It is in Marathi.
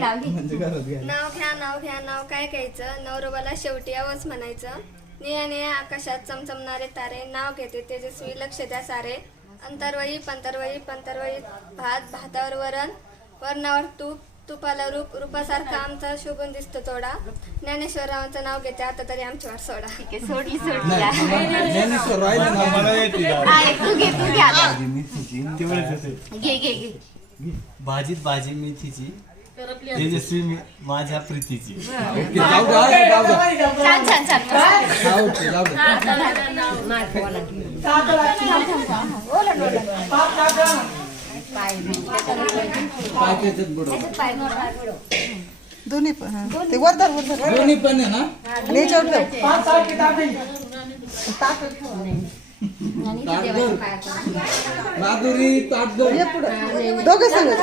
नाव घ्या नाव काय घ्यायचं, नवरोबाला शेवटी आवच म्हणायचं. निया निया आकाशात चमचमणारे तारे, नाव घेते तेजस्वी लक्ष द्या सारे. अंतरवयी पंतरवयी भात भातावर वरण, वरणावर तूप, तुपाला रूप, रूपासारखा आमचा शोभून दिसतो तोडा. ज्ञानेश्वरावांचं नाव घेते आता तरी आमची वाट सोडा. ठीक आहे, सोडली घे. भाजीत भाजी मेथीची, तेजस्वी माझ्या प्रीतीची. छान. दोन्ही पण ते वरदार दोन्ही पण आहे ना. माधुरी ताट दोघं सांगत